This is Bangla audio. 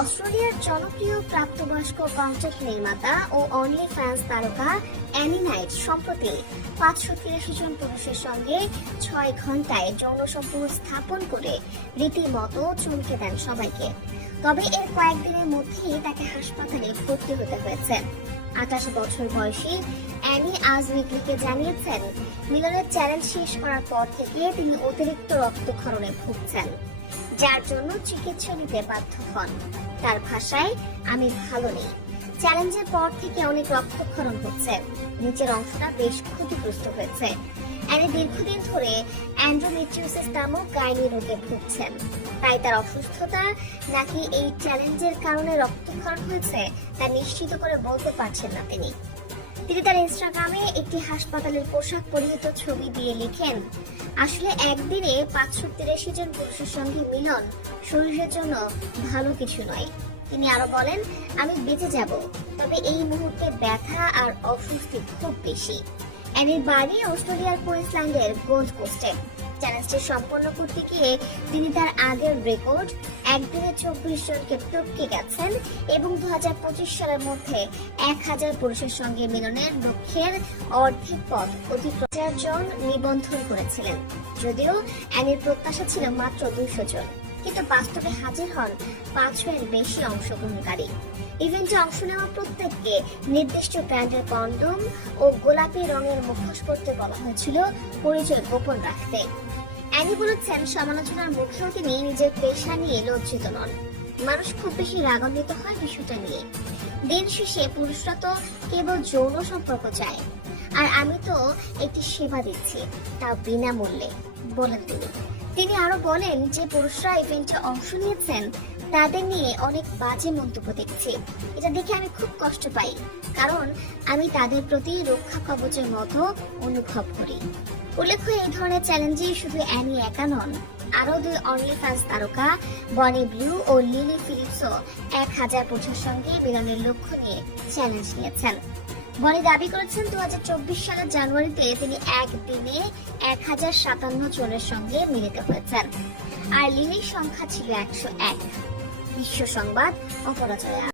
অস্ট্রেলিয়ার জনপ্রিয় প্রাপ্তবয়স্ক কন্টেন্ট নির্মাতা ও অনলি ফ্যান্স তারকা অ্যানি নাইট সম্প্রতি পাঁচশো তিরাশি জন পুরুষের সঙ্গে ছয় ঘন্টায় যৌন স্থাপন করে রীতিমতো চমকে দেন সবাইকে। তবে এর কয়েকদিনের মধ্যেই তাকে হাসপাতালে ভর্তি হতে হয়েছে। আঠাশ বছর বয়সী অ্যানি আজ উইকলিকে জানিয়েছেন, মিলনের চ্যালেঞ্জ শেষ করার পর থেকে তিনি অতিরিক্ত রক্তক্ষরণে ভুগছেন, যার জন্য চিকিৎসা নিতে বাধ্য হন। তার ভাষায়, আমি ভালো নেই। চ্যালেঞ্জের পর থেকে অনেক রক্তক্ষরণ হচ্ছে। নিচের অংশটা বেশ ক্ষতিগ্রস্ত হয়েছে। অ্যানি দীর্ঘদিন ধরে অ্যান্ড্রোমেট্রিওসিস নামক গাইনি রোগে ভুগছেন। তাই তার অসুস্থতা নাকি এই চ্যালেঞ্জের কারণে রক্তক্ষরণ হয়েছে, তা নিশ্চিত করে বলতে পারছেন না তিনি। তিনি তার ইনস্টাগ্রামে একটি হাসপাতালের পোশাক পরিহিত ছবি দিয়ে লিখেন, আসলে একদিনে পাঁচশো তিরাশি জন পুরুষের সঙ্গে মিলন শরীরের জন্য ভালো কিছু নয়। তিনি আরও বলেন, আমি বেঁচে যাব, তবে এই মুহূর্তে ব্যথা আর অস্বস্তি খুব বেশি। অ্যানির বাড়ি অস্ট্রেলিয়ার কুইন্সল্যান্ডের গোল্ড কোস্টে। চ্যালেঞ্জটি সম্পন্ন করতে গিয়ে তিনি তার আগের রেকর্ড একদিনে চব্বিশ জনকে টপকে গেছেন এবং দু হাজার পঁচিশ সালের মধ্যে এক হাজার পুরুষের সঙ্গে মিলনের লক্ষ্যের অর্ধেক পথ অতিক্রম জন নিবন্ধন করেছিলেন। যদিও অ্যানির প্রত্যাশা ছিল মাত্র দুইশো জন। কিন্তু বাস্তবে হাজির হন পাঁচশো এর বেশি অংশগ্রহণকারী। ইভেন্টে অংশ নেওয়া প্রত্যেককে নির্দিষ্ট ব্র্যান্ডের কন্ডোম ও গোলাপি রঙের মুখোশ করতে বলা হয়েছিল পরিচয় গোপন রাখতে। অ্যানি বলেছেন সমালোচনার মুখেও তিনি নিজের পেশা নিয়ে লজ্জিত নন। মানুষ খুব বেশি রাগান্বিত হয় বিষয়টা নিয়ে। দিন শেষে পুরুষরা তো কেবল যৌন সম্পর্ক চায়। আর আমি তো একটি সেবা দিচ্ছি, তা বিনামূল্যে। বলেন তিনি। তিনি আরও বলেন যে পুরুষরা ইভেন্টে অংশ নিয়েছেন, তাদের নিয়ে অনেক বাজে মন্তব্য দেখছি। এটা দেখে আমি খুব কষ্ট পাই, কারণ আমি তাদের প্রতি রক্ষা কবচের মতো অনুভব করি। উল্লেখ্য, এই ধরনের চ্যালেঞ্জে শুধু অ্যানি একা নন, আরও দুই অনলি ফ্যান্স তারকা বনি ব্লু ও লিলি ফিলিপসও এক হাজার পুরুষের সঙ্গে মিলনের লক্ষ্য নিয়ে চ্যালেঞ্জ নিয়েছেন। বনি দাবি করেছেন দু হাজার চব্বিশ সালের জানুয়ারিতে তিনি একদিনে এক হাজার সাতান্ন জনের সঙ্গে মিলিত হয়েছেন। আর লিলির সংখ্যা ছিল একশো এক। বিশ্ব সংবাদ, অপরাজয়া।